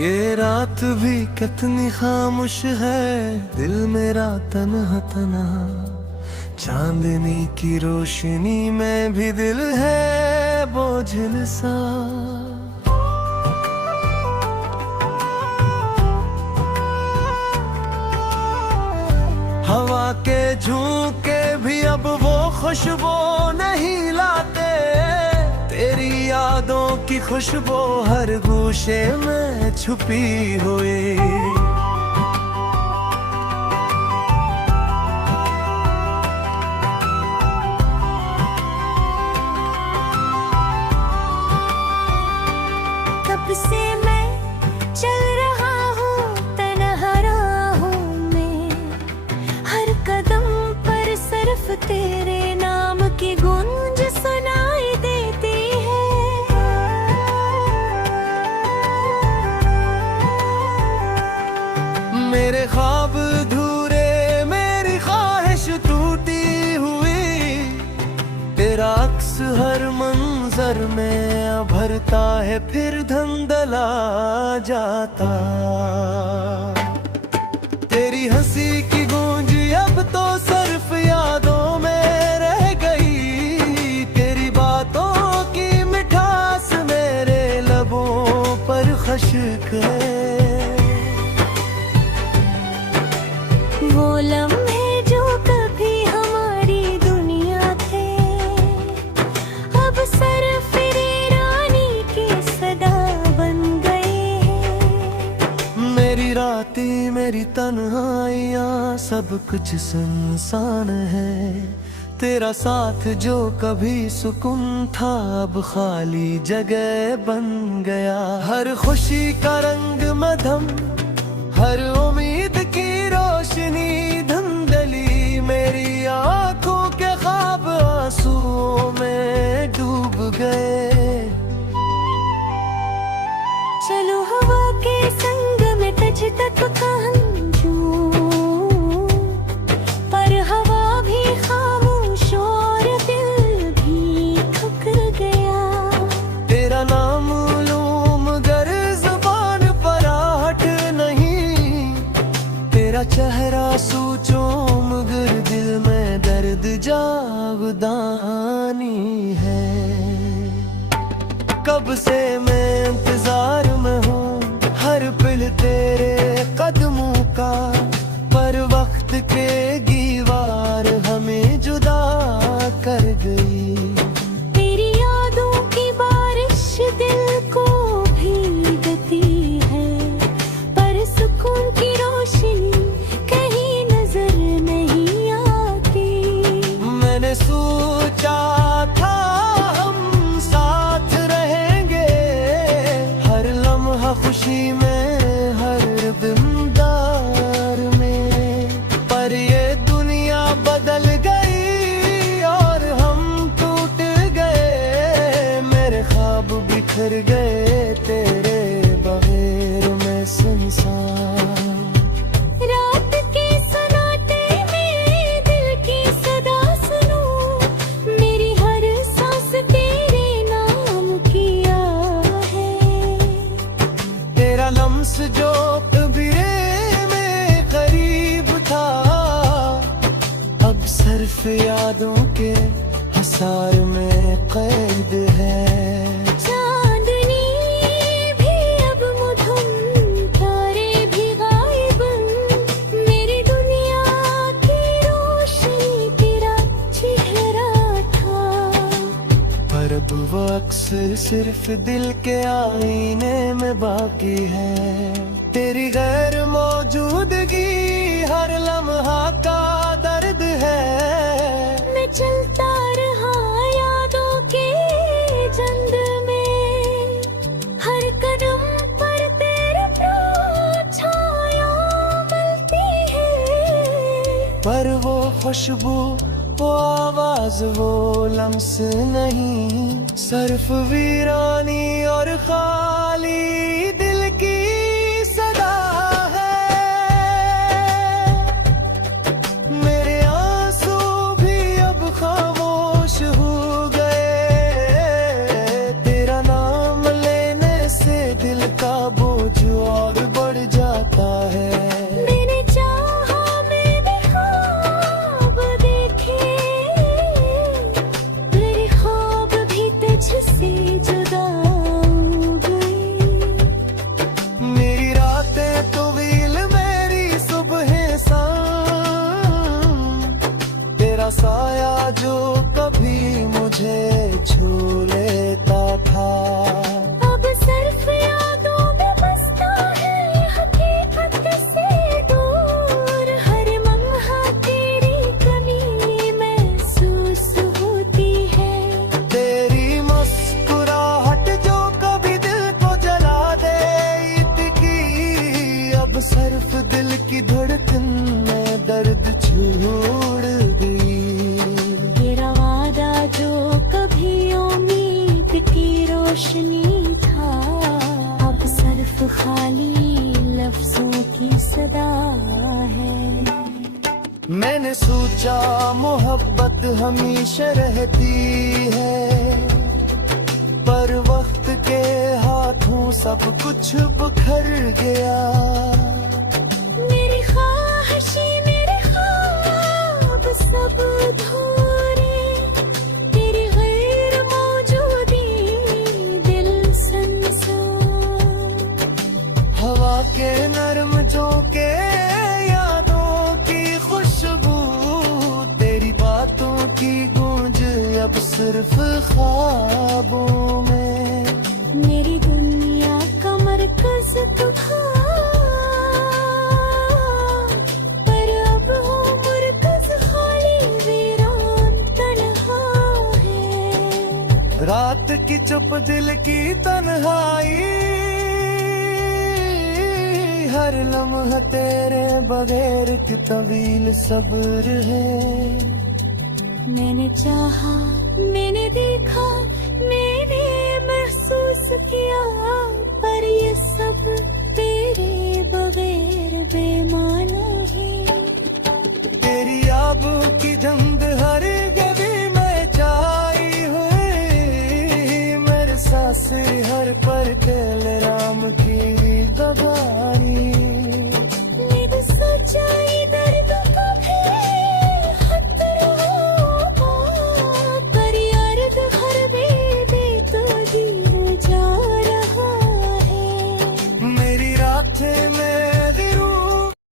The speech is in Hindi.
ये रात भी कितनी खामोश है, दिल मेरा तन्हा तन्हा। चांदनी की रोशनी में भी दिल है बोझिल सा। हवा के झोंके भी अब वो खुशबू नहीं लाते। तेरी यादों की खुशबू हर गूशे में छुपी हुई। कब से मैं चल रहा हूँ तन्हा राहों में, हर कदम पर सिर्फ तेरे नाम की गूंज सुनाई देती है। मेरे ख्वाब अधूरे, मेरी ख्वाहिश टूटी हुई। तेरा अक्स हर मंजर में भरता है फिर धंधला जाता। तेरी हंसी की गूंज अब तो सिर्फ यादों में रह गई। तेरी बातों की मिठास मेरे लबों पर खश्क है। वो लम्हे जो कभी हमारी दुनिया थे, अब सिर्फ रानी की सदा बन गए हैं। मेरी रातें, मेरी तन्हाइयाँ, सब कुछ सुनसान है। तेरा साथ जो कभी सुकून था, अब खाली जगह बन गया। हर खुशी का रंग मधम, हर उम्मीद की रोशनी धुंधली। मेरी आंखों के ख्वाब आंसुओं में डूब गए। चलो हवा के संग में तुझ तक पहुंचूं, पर हवा भी खामोश और दिल भी थक गया। तेरा नाम लूं मगर ज़ुबान पर आहट नहीं। तेरा चेहरा सोचो मगर दिल में दर्द जागदानी है। कब से मैं इंतजार में हूँ, हर पल तेरे कदमों का। पर वक्त के दीवार हमें जुदा कर गई। तेरी यादों की बारिश दिल को भीगती है, पर सुकून की रोशनी कहीं नजर नहीं आती। मैंने सोचा था हम साथ रहेंगे, हर लम्हा खुशी में, हर बिमदार में। पर ये दुनिया बदल गई और हम टूट गए। मेरे ख्वाब बिखर गए तेरे बगैर में सुनसान। रात के सन्नाटे में दिल की सदा सुनो, मेरी हर सांस तेरे नाम की है। तेरा लम्स जो कबीरे में करीब था, अब सिर्फ यादों के हसार में कैद है। चांदनी भी अब मधुम, तारे भी गायब, मेरी दुनिया की रोशनी तेरा चेहरा था। पर अब वो अक्स सिर्फ दिल के आईने में बाकी है। तेरी गैर मौजूदगी हर लम्हा का दर्द है। मैं चलता रहा यादों के जंग में, हर कदम पर तेरे छाया मिलती है। पर वो खुशबू, वो आवाज, वो लम्स नहीं, सिर्फ वीरानी और खाली दिल की सदा है। मेरे आंसू भी अब खामोश हो गए। तेरा नाम लेने से दिल का बोझ सदा है। मैंने सोचा मोहब्बत हमेशा रहती है, पर वक्त के हाथों सब कुछ बिखर गया। मेरी ख्वाहिशें मेरे ख्वाब सब अधूरे, तेरी गैर मौजूदी दिल संसार। हवा के नरम झोंके यादों की खुशबू, तेरी बातों की गूंज अब सिर्फ ख्वाबों में। मेरी दुनिया का मरकज तू था, पर अब हो मरकज खाली वीरान तन्हा है। रात की चुप दिल की तन्हाई, हर लम्हा तेरे बगैर की तवील सब्र है। मैंने चाहा, मैंने देखा, मैंने महसूस किया, पर ये सब तेरे बगैर बेमाना है। तेरी आबों की जंग हर गली में छाई हुई, मेरे सांसें हर पर खेले